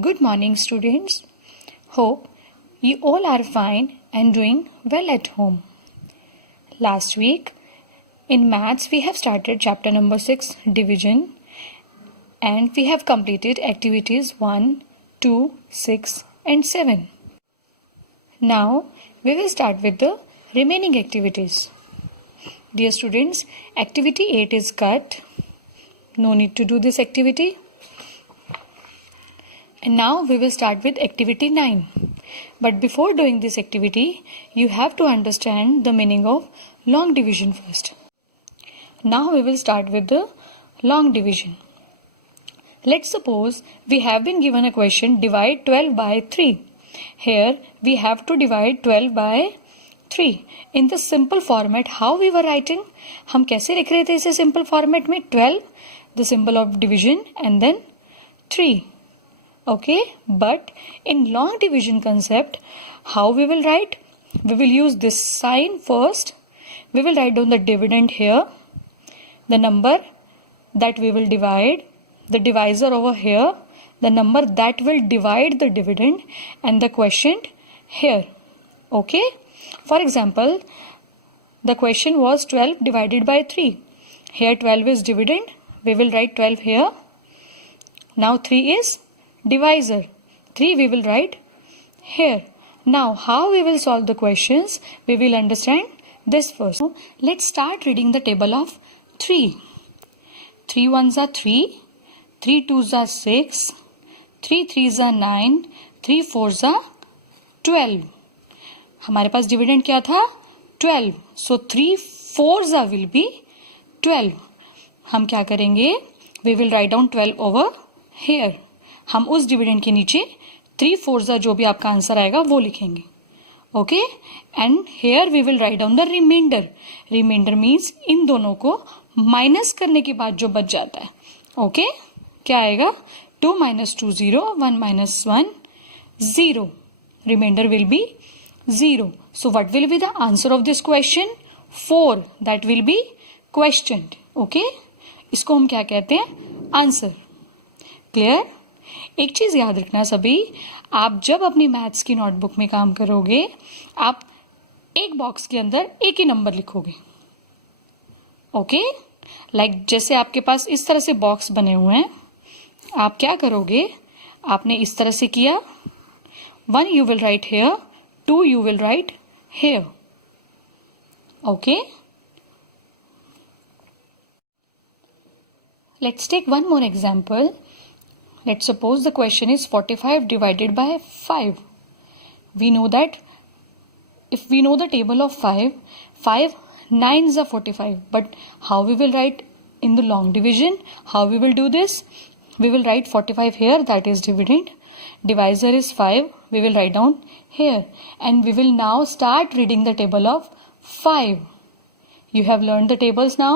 Good morning, students. Hope you all are fine and doing well at home. Last week in maths we have started chapter number 6, division, and we have completed activities 1, 2, 6 and 7. Now we will start with the remaining activities. Dear students, activity 8 is cut. No need to do this activity. And now we will start with activity 9. But before doing this activity, you have to understand the meaning of long division first. Now we will start with the long division. Let's suppose we have been given a question, divide 12 by 3. Here we have to divide 12 by 3. In the simple format, how we were writing? हम कैसे लिख रहे थे इसे simple format में? 12, the symbol of division, and then 3. Okay, but in long division concept, how we will write? We will use this sign first. We will write down the dividend here, the number that we will divide, the divisor over here, the number that will divide the dividend, and the quotient here. Okay, for example, the question was 12 divided by 3. Here 12 is dividend. We will write 12 here. Now 3 is divisor. 3 we will write here. Now how we will solve the questions? We will understand this first. So, let's start reading the table of 3. 3 ones are 3, 3 twos are 6, 3 threes are 9, 3 fours are 12. हमारे पास dividend क्या था? 12. So 3 fours are will be 12. हम क्या करेंगे? We will write down 12 over here. हम उस dividend के नीचे 3 fours जो भी आपका आंसर आएगा वो लिखेंगे. Okay, and here we will write down the reminder. Reminder means इन दोनों को माइनस करने के बाद जो बच जाता है. ओके, क्या आएगा? 2 minus 2 0, 1 minus 1 0. Reminder will be 0. So what will be the answer of this question? 4. That will be questioned. Okay, इसको हम क्या कहते हैं? आंसर. क्लियर? एक चीज याद रखना सभी, आप जब अपनी मैथ्स की नोटबुक में काम करोगे, आप एक बॉक्स के अंदर एक ही नंबर लिखोगे. ओके, लाइक जैसे आपके पास इस तरह से बॉक्स बने हुए हैं, आप क्या करोगे? आपने इस तरह से किया, 1 you will write here, 2 you will write here. Okay, let's take one more example. Let's suppose the question is 45 divided by 5. We know that if we know the table of 5, 5 9s are 45. But how we will write in the long division? How we will do this? We will write 45 here, that is dividend. Divisor is 5. We will write down here. And we will now start reading the table of 5. You have learned the tables now.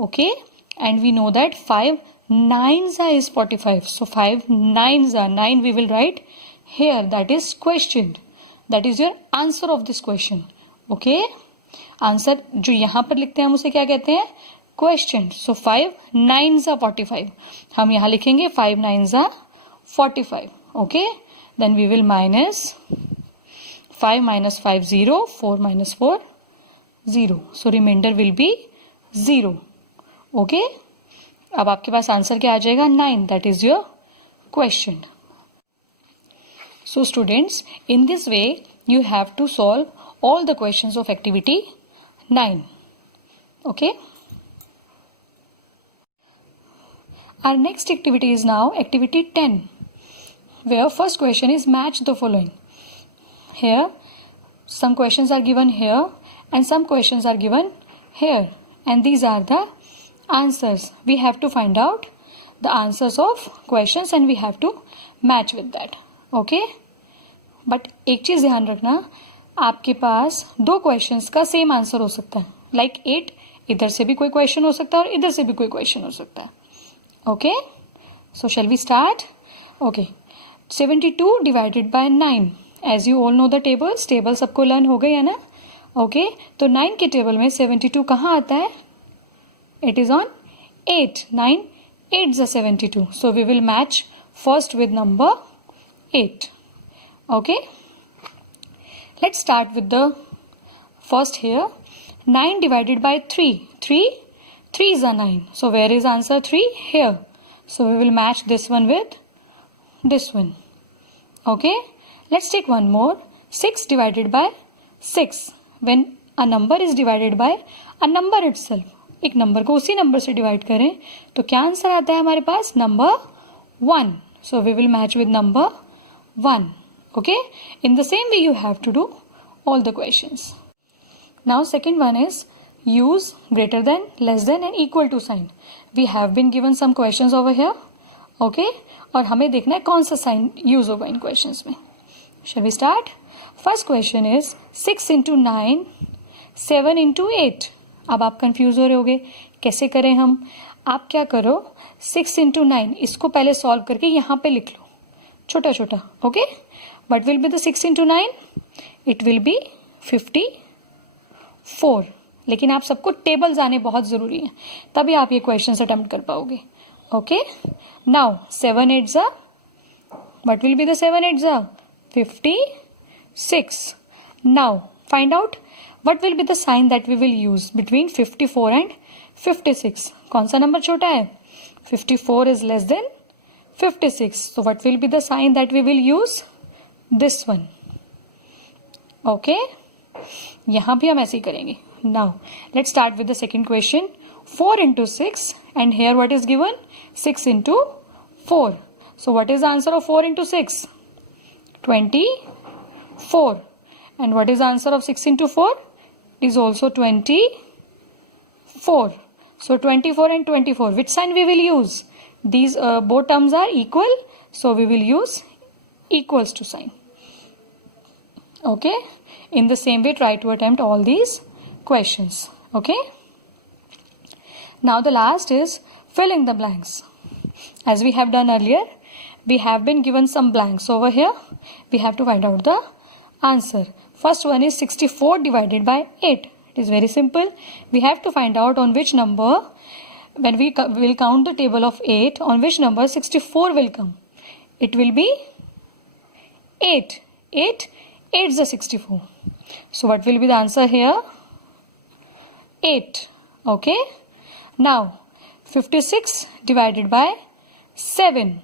Okay. And we know that 5 9s are is 45. So 5 9s are 9 we will write here. That is questioned. That is your answer of this question. Okay. Answer जो यहाँ पर लिखते हैं हम उसे क्या कहते हैं? Questioned. So 5 9s are 45. हम यहाँ लिखेंगे 5 9s are 45. Okay. Then we will minus 5 minus 5 0, 4 minus 4 0. So remainder will be 0. Okay. अब आपके पास आंसर क्या आ जाएगा? 9. That is your question. So students, in this way you have to solve all the questions of activity 9. Okay, our next activity is now activity 10, where first question is match the following. Here some questions are given here and some questions are given here, and these are the answers. We have to find out the answers of questions and we have to match with that. Okay, but एक चीज ध्यान रखना, आपके पास 2 questions का same answer हो सकता है. Like 8 इधर से भी कोई क्वेश्चन हो सकता है और इधर से भी कोई क्वेश्चन हो सकता है. Okay, so shall we start? Okay, 72 divided by 9. As you all know the tables. Table सबको लर्न हो गई है ना? ओके, तो 9 के टेबल में 72 कहाँ आता है? It is on 8. 9 8s are 72. So we will match first with number 8. Okay, let's start with the first here. 9 divided by 3. 3 is a 9. So where is answer 3? Here. So we will match this one with this one. Okay, let's take one more. 6 divided by 6. When a number is divided by a number itself, एक number को उसी number से divide करें तो क्या answer आता है हमारे पास? Number 1. So we will match with number 1. Okay, in the same way you have to do all the questions. Now second one is use greater than, less than and equal to sign. We have been given some questions over here. Okay, और हमें देखना है कौन सा sign use होगा इन questions में. Shall we start? First question is 6 into 9, 7 into 8. अब आप कंफ्यूज हो रहे होगे कैसे करें हम. आप क्या करो, 6 into 9 इसको पहले सॉल्व करके यहाँ पे लिख लो छोटा छोटा. Okay, what will be the 6 into 9? It will be 54. लेकिन आप सबको टेबल्स आने बहुत जरूरी है, तभी आप ये क्वेश्चन अटेम्प्ट कर पाओगे. ओके, नाउ 7 8 जा, what will be the 7 8 जा? 56. Now find out what will be the sign that we will use between 54 and 56. कौन सा नंबर छोटा है? 54 is less than 56. So what will be the sign that we will use? This one. Okay, यहाँ भी हम ऐसे ही करेंगे. Now let's start with the second question. 4 into 6 and here what is given? 6 into 4. So what is the answer of 4 into 6? 24. And what is the answer of 6 into 4? Is also 24. So 24 and 24. Which sign we will use? These both terms are equal. So we will use equals to sign. Okay. In the same way, try to attempt all these questions. Okay. Now the last is fill in the blanks. As we have done earlier, we have been given some blanks over here. We have to find out the answer. First one is 64 divided by 8. It is very simple. We have to find out on which number, when we will count the table of 8, on which number 64 will come. It will be 8. 8 is the 64. So what will be the answer here? 8. Okay. Now 56 divided by 7.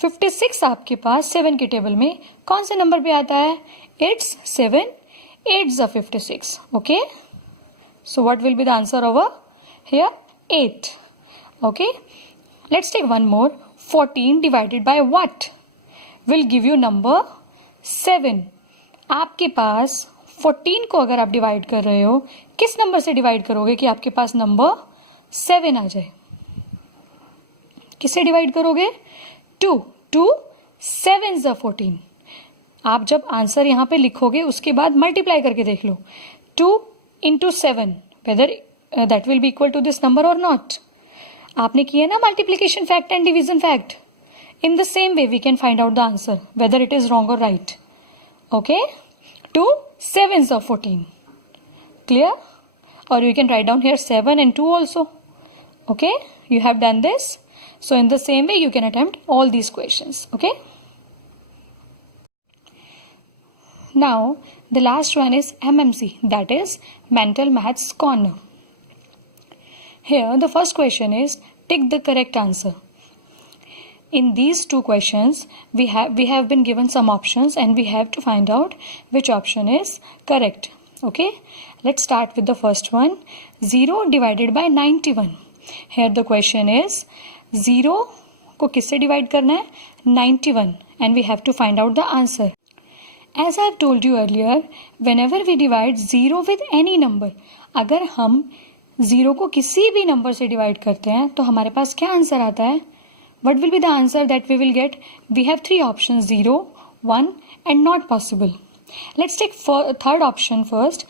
56 आपके पास 7 के table में कौन से number पे आता है? It's 7 8s are 56. Okay, so what will be the answer over here? 8. Okay, let's take one more. 14 divided by what will give you number 7. आपके पास 14 को अगर आप डिवाइड कर रहे हो, किस नंबर से डिवाइड करोगे कि आपके पास नंबर 7 आ जाए? किससे डिवाइड करोगे? 2 7s are 14. आप जब आंसर यहाँ पे लिखोगे उसके बाद मल्टीप्लाई करके देख लो. 2 into 7 whether that will be equal to this number और नॉट. आपने किया ना multiplication fact and division fact. In the same way we can find out the answer whether it is wrong और right. Okay, 2 7s are 14. Clear? Or you can write down here 7 and 2 also. Okay, you have done this. So in the same way you can attempt all these questions. Okay. Now the last one is MMC, that is Mental Maths Corner. Here the first question is tick the correct answer. In these two questions we have been given some options and we have to find out which option is correct. Okay, let's start with the first one. 0 divided by 91. Here the question is 0 को किससे divide करना है? 91 and we have to find out the answer. As I have told you earlier, whenever we divide 0 with any number, अगर हम 0 को किसी भी number से डिवाइड करते हैं तो हमारे पास क्या आंसर आता है? What will be the answer that we will get? We have three options, 0, 1 and not possible. Let's take third option first.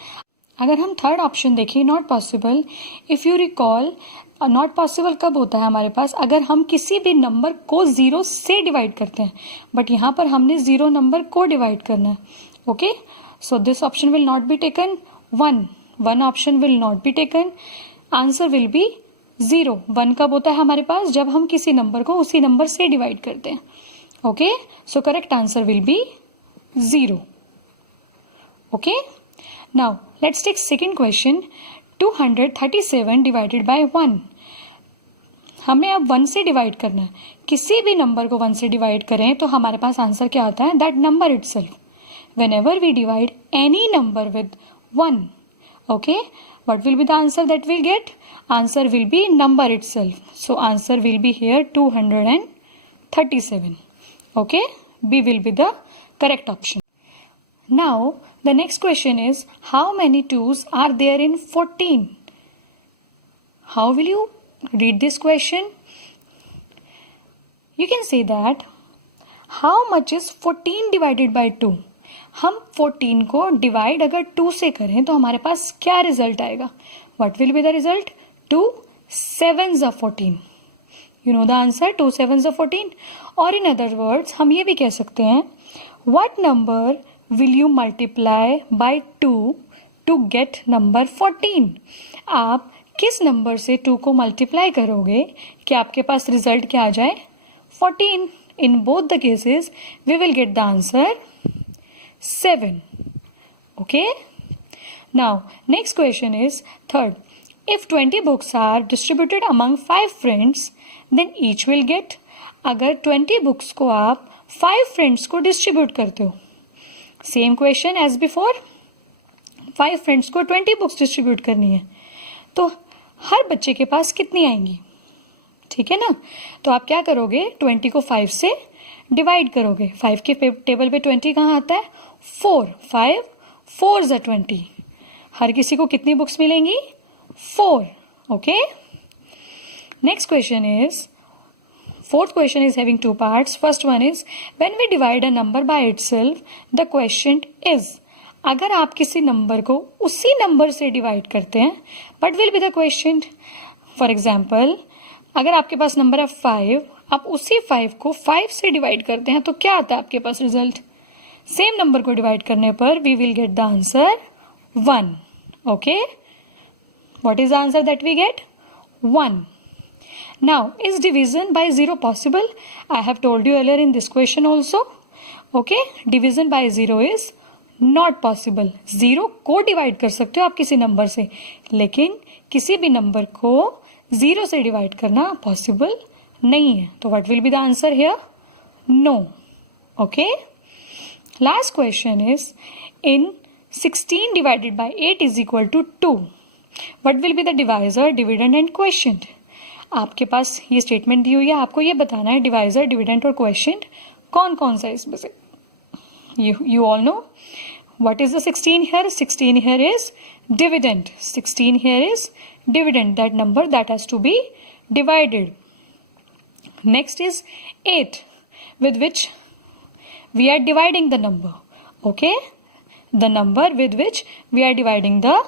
अगर हम थर्ड ऑप्शन देखें not possible, if you recall not possible कब होता है हमारे पास? अगर हम किसी भी नंबर को 0 से डिवाइड करते हैं, बट यहाँ पर हमने 0 नंबर को डिवाइड करना है. Okay, so this option will not be taken. One option will not be taken. Answer will be 0. 1 कब होता है हमारे पास? जब हम किसी नंबर को उसी नंबर से डिवाइड करते हैं. Okay, so correct answer will be 0. Okay, now let's take second question. 237 divided by 1. हमें अब 1 से डिवाइड करना है. किसी भी नंबर को 1 से डिवाइड करें तो हमारे पास आंसर क्या आता है? That number itself. Whenever we divide any number with 1, okay, what will be the answer that we'll get? Answer will be number itself. So answer will be here 237. Okay, B will be the correct option. Now the next question is, how many 2's are there in 14? How will you read this question? You can say that how much is 14 divided by 2? हम 14 को divide अगर 2 से करें तो हमारे पास क्या result आएगा? What will be the result? 2 7s are 14. You know the answer, 2 7s are 14. और in other words हम ये भी कह सकते हैं, what number will you multiply by 2 to get number 14? आप किस नंबर से 2 को मल्टीप्लाई करोगे कि आपके पास रिजल्ट क्या आ जाए? 14. In both the cases we will get the answer 7. Okay, now next question is third. If 20 books are distributed among 5 friends, then each will get. अगर 20 बुक्स को आप 5 फ्रेंड्स को डिस्ट्रीब्यूट करते हो, same question as before, 5 friends को 20 books distribute करनी है तो हर बच्चे के पास कितनी आएंगी? ठीक है ना, तो आप क्या करोगे? 20 को 5 से डिवाइड करोगे. 5 के टेबल पे 20 कहाँ आता है? 4. 5 4s are 20. हर किसी को कितनी बुक्स मिलेंगी? 4. Okay, next question is, fourth question is having two parts. First one is, when we divide a number by itself, the question is, अगर आप किसी नंबर को उसी नंबर से डिवाइड करते हैं, what will be the question? For example, अगर आपके पास नंबर है 5, आप उसी 5 को 5 से डिवाइड करते हैं तो क्या आता है आपके पास रिजल्ट? सेम नंबर को डिवाइड करने पर we will get the answer 1. Okay, what is the answer that we get? 1. Now, is division by 0 possible? I have told you earlier in this question also. Okay, division by 0 is not possible. 0 को divide कर सकते हो आप किसी number से, लेकिन किसी भी नंबर को 0 से डिवाइड करना पॉसिबल नहीं है. तो what will be the answer here? No. Okay. Last question is, in 16 divided by 8 is equal to 2. What will be the divisor, dividend and quotient? आपके पास ये स्टेटमेंट दी हुई है, आपको ये बताना है डिवाइजर, डिविडेंड और क्वोशिएंट कौन कौन सा है इसमें से. You all know what is the 16 here. 16 here is dividend. 16 here is dividend, that number that has to be divided. Next is 8 with which we are dividing the number. Okay, the number with which we are dividing the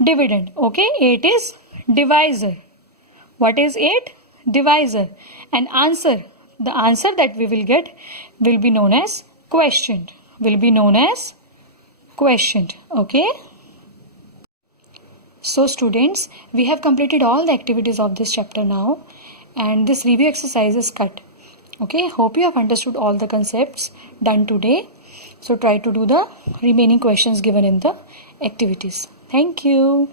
dividend. Okay, 8 is divisor. What is 8? Divisor. And answer, the answer that we will get will be known as quotient. Will be known as quotient. Okay. So students, we have completed all the activities of this chapter now, and this review exercise is cut. Okay, hope you have understood all the concepts done today. So try to do the remaining questions given in the activities. Thank you.